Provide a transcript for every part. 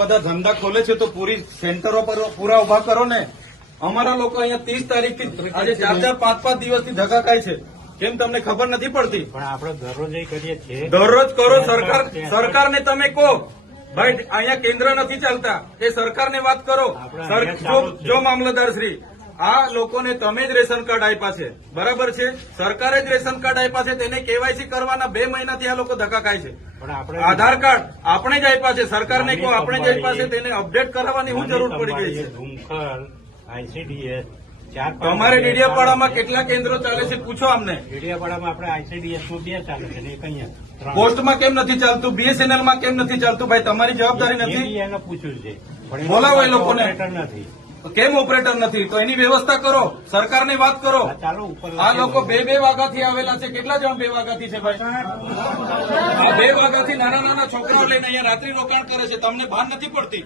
બધા ધંધા ખોલે છે તો પૂરી સેન્ટરો પર પૂરા ઉભા કરો ને. અમારા લોકો અહીંયા 30 તારીખથી આજે 4-5 દિવસથી ધક્કા ખાય છે. કેમ તમને ખબર નથી પડતી? પણ આપણે દરરોજ કરીએ છીએ. દરરોજ કરો. સરકારને તમે કહો ભાઈ અહીંયા કેન્દ્ર નથી ચાલતા, એ સરકારને વાત કરો. જો મામલતદાર શ્રી, આ લોકોને તમે જ રેશન કાર્ડ આપ્યા છે, બરાબર છે? સરકારે જ રેશન કાર્ડ આપ્યા છે, તેને કેવાયસી કરવાના 2 મહિનાથી આ લોકો ધક્કા ખાય છે. આધાર કાર્ડ આપણે જ આપ્યા છે, સરકારને કહો આપણે જ આપ્યા છે, તેને અપડેટ કરાવવાની શું જરૂર પડી ગઈ છે? ICDS તમારે ડેડિયાપાડામાં કેટલા કેન્દ્રો ચાલે છે પૂછો અમને. ડેડિયાપાડામાં આપણે ICDS નું 2 ચાલે છે ને એક અહીંયા. પોસ્ટમાં કેમ નથી ચાલતું? BSNL માં કેમ નથી ચાલતું? ભાઈ તમારી જવાબદારી નથી? એને પૂછ્યું છે, બોલાવો એ લોકોને. નથી. કેમ ઓપરેટર નથી? તો એની વ્યવસ્થા કરો, સરકારની વાત કરો. ચાલો ઉપર. આ લોકો 2 વાગ્યાથી આવેલા છે. કેટલા જણ 2 વાગ્યાથી છે ભાઈ? આ 2 વાગ્યાથી નાના છોકરાઓ લઈને અહીંયા રાત્રિ રોકાણ કરે છે. તમને ભાન નથી પડતી?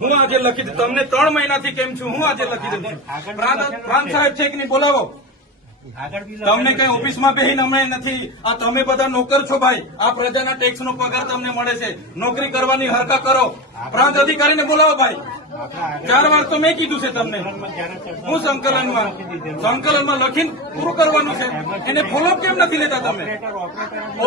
હું આજે લખી દઉં. તમને 3 મહિનાથી કેમ છું હું આજે લખી દઉં છું. પ્રાંત સાહેબ છે કે નહીં? બોલાવો. તમને કઈ ઓફિસમાં બેહીને અમે નથી. આ તમે બધા નોકર છો ભાઈ. આ પ્રજાના ટેક્સનો પગાર તમને મળે છે. નોકરી કરવાની હરકા કરો. પ્રાંત અધિકારીને બોલાવો ભાઈ. 4 વાર તો મેં કીધું છે તમને. હું સંકલનમાં લખીને પૂરું કરવાનું છે. એને ફોલોઅપ કેમ નથી લેતા તમે?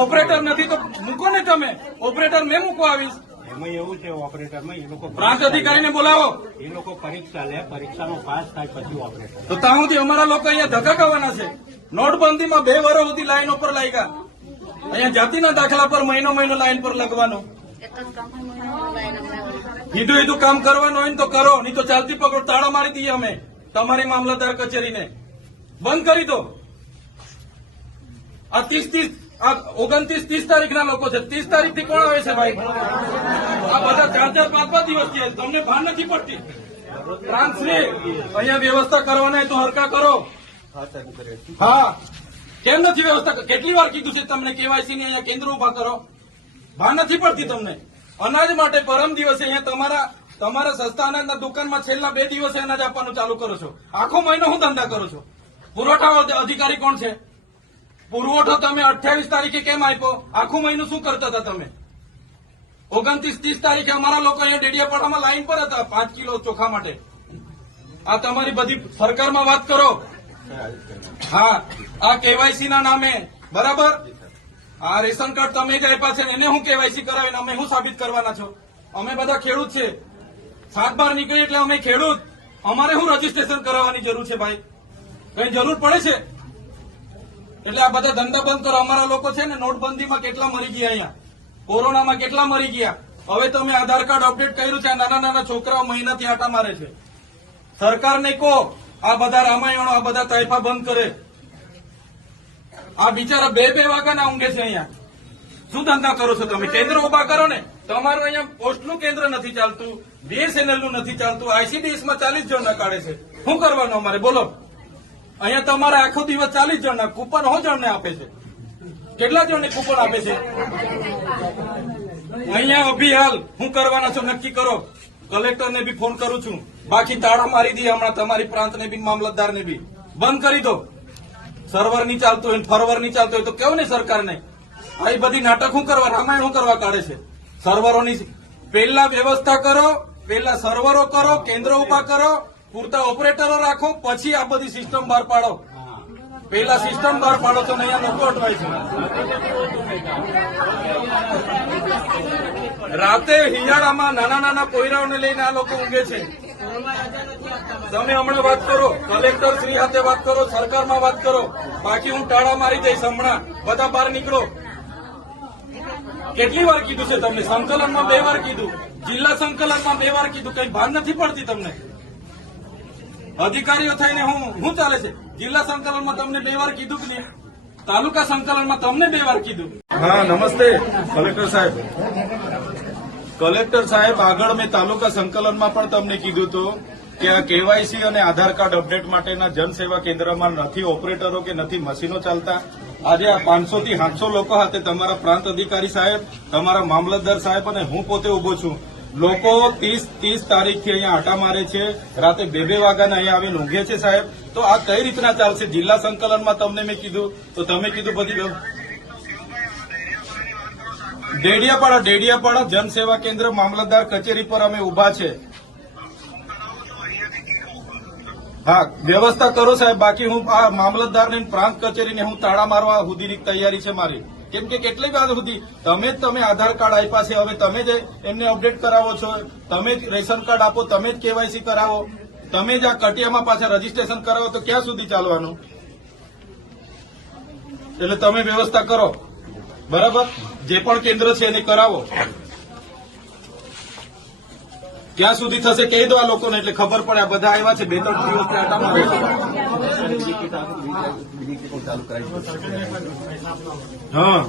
ઓપરેટર નથી તો મૂકો ને તમે. ઓપરેટર મેં મૂકો આવીશ. એમાં એવું છે ઓપરેટરમાં એ લોકો પ્રાંત અધિકારીને બોલાવો. એ લોકો પરીક્ષા લે, પરીક્ષાનો પાસ થાય પછી ઓપરેટર. તો ત્યાં સુધી અમારા લોકો અહીંયા ધક્કા ખાવાના છે. નોટબંધીમાં 2 વર્ષ સુધી લાઈન ઉપર લાગ્યા. અહીંયા જાતિના દાખલા પર મહિનો લાઈન પર લગવાનું. કીધું કામ કરવાનું હોય ને તો કરો, નહીં તો ચાલતી પકડો તાળા મારી દઈએ અમે તમારી મામલતદાર કચેરીને. બંધ કરી દો. આ 29-30 તારીખના લોકો છે. 30 તારીખથી કોણ આવે છે ભાઈ? આ બધા 4-5 દિવસથી તમને ભાન નથી પડતી? પ્રાંતશ્રી, અહીંયા વ્યવસ્થા કરવાના તો હરકા કરો. હા, કેમ નથી વ્યવસ્થા? કેટલી વાર કીધું છે તમને કેવાયસી ની અહીંયા કેન્દ્ર ઉભા કરો? ભાન નથી પડતી તમને? અનાજ માટે પરમ દિવસે અહીંયા તમારા સસ્તા અનાજના દુકાનમાં છેલ્લા 2 દિવસે અનાજ આપવાનું ચાલુ કરો છો. આખો મહિનો હું ધંધા કરો છો? પુરવઠા અધિકારી કોણ છે? પુરવઠો તમે 28 તારીખે કેમ આપ્યો? આખું મહિનું શું કરતા હતા તમે? 29-30 તારીખે અમારા લોકો અહીંયા ડેડિયાપાડામાં લાઈન પર હતા 5 કિલો ચોખા માટે. આ તમારી બધી સરકારમાં વાત કરો. હા, આ કેવાયસી ના નામે, બરાબર? આ રેશન કાર્ડ તમે જ આપ્યા છે, એને હું કેવાયસી કરાવીને અમે શું સાબિત કરવાના છો? અમે બધા ખેડૂત છે. 7-12 નીકળી એટલે અમે ખેડૂત. અમારે શું રજીસ્ટ્રેશન કરાવવાની જરૂર છે ભાઈ? કઈ જરૂર પડે છે? એટલે આ બધા ધંધા બંધ કરો. અમારા લોકો છે ને નોટબંધીમાં કેટલા મરી ગયા, અહીંયા કોરોનામાં કેટલા મરી ગયા. હવે તમે આધાર કાર્ડ અપડેટ કર્યું છે. નાના છોકરાઓ મહિનાથી આટા મારે છે. સરકારને કહો આ બધા રામાયણો, આ બધા તાઇફા બંધ કરે. આ બિચારા 2 વાગ્યાના ઊંઘે છે અહીંયા. શું ધંધા કરો છો તમે? કેન્દ્ર ઉભા કરો ને. તમારું અહીંયા પોસ્ટનું કેન્દ્ર નથી ચાલતું, BSNL નું નથી ચાલતું, ICDS માં 40 જણના કાઢે છે. શું કરવાનું અમારે બોલો? અહીંયા તમારે આખો દિવસ 40 જણના કૂપન હો જણને આપે છે. કેટલા જણને કૂપન આપે છે? અહીંયા અભી હાલ શું કરવાના છો નક્કી કરો. કલેક્ટરને બી ફોન કરું છું. બાકી તાળા મારી દઈએ હમણાં તમારી પ્રાંતને બી, મામલતદારને બી. બંધ કરી દો. સર્વર નહીં ચાલતું હોય, ફરવર નહીં ચાલતું હોય તો કેવું ને સરકારને? આ બધી નાટક શું કરવા, રામાયણ શું કરવા કાઢે છે? સર્વરોની પહેલા વ્યવસ્થા કરો, પહેલા સર્વરો કરો, કેન્દ્ર ઉભા કરો, પૂરતા ઓપરેટરો રાખો, પછી આ બધી સિસ્ટમ બહાર પાડો. પહેલા સિસ્ટમ બહાર પાડો તો અહીંયા લોકો અટવાય છે. રાતે હિયાળામાં નાના પોયરાઓને લઈને આ લોકો ઊંઘે છે. તમે હમણાં વાત કરો, કલેક્ટર શ્રી સાથે વાત કરો, સરકારમાં વાત કરો. બાકી હું ટાળા મારી દઈશ હમણાં. બધા બહાર નીકળો. કેટલી વાર કીધું છે તમને? સંકલનમાં 2 વાર કીધું, જિલ્લા સંકલનમાં 2 વાર કીધું. કઈ ભાન નથી પડતી તમને? અધિકારીઓ થઈને હું ચાલે છે? જિલ્લા સંકલનમાં તમને 2 વાર કીધું કે નહીં? તાલુકા સંકલનમાં તમને 2 વાર કીધું. હા, નમસ્તે કલેક્ટર સાહેબ. કલેક્ટર સાહેબ, આગળ મેં તાલુકા સંકલનમાં પણ તમને કીધું હતું કે આ કેવાયસી અને આધાર કાર્ડ અપડેટ માટેના જનસેવા કેન્દ્રમાં નથી ઓપરેટરો કે નથી મશીનો ચાલતા. આજે આ 500 થી 700 લોકો સાથે તમારા પ્રાંત અધિકારી સાહેબ, તમારા મામલતદાર સાહેબ અને હું પોતે ઉભો છું. લોકો 30 તારીખથી અહીંયા આટા મારે છે. રાતે 2 વાગ્યાના અહીંયા આવીને ઊંઘે છે સાહેબ. તો આ કઈ રીતના ચાલશે? જિલ્લા સંકલનમાં તમને મેં કીધું તો તમે કીધું બધી ડેડિયાપાડા જનસેવા કેન્દ્ર મામલતદાર કચેરી પર અમે ઉભા છે. હા, વ્યવસ્થા કરો સાહેબ. બાકી હું આ મામલતદારને પ્રાંત કચેરીને હું તાળા મારવા સુધીની તૈયારી છે મારી. કેમ કે કેટલી વાર સુધી તમે આધાર કાર્ડ આપ્યા છે, હવે તમે જ એમને અપડેટ કરાવો છો, તમે જ રેશન કાર્ડ આપો, તમે જ કેવાયસી કરાવો, તમે જ આ કટિયામાં પાછા રજીસ્ટ્રેશન કરાવો, તો ક્યાં સુધી ચાલવાનું? એટલે તમે વ્યવસ્થા કરો, બરાબર? જે પણ કેન્દ્ર છે એને કરાવો. ક્યાં સુધી થશે કહી દો આ લોકોને, એટલે ખબર પડે. આ બધા આવ્યા છે 2-3 દિવસથી આટામાં રહે છે. હા.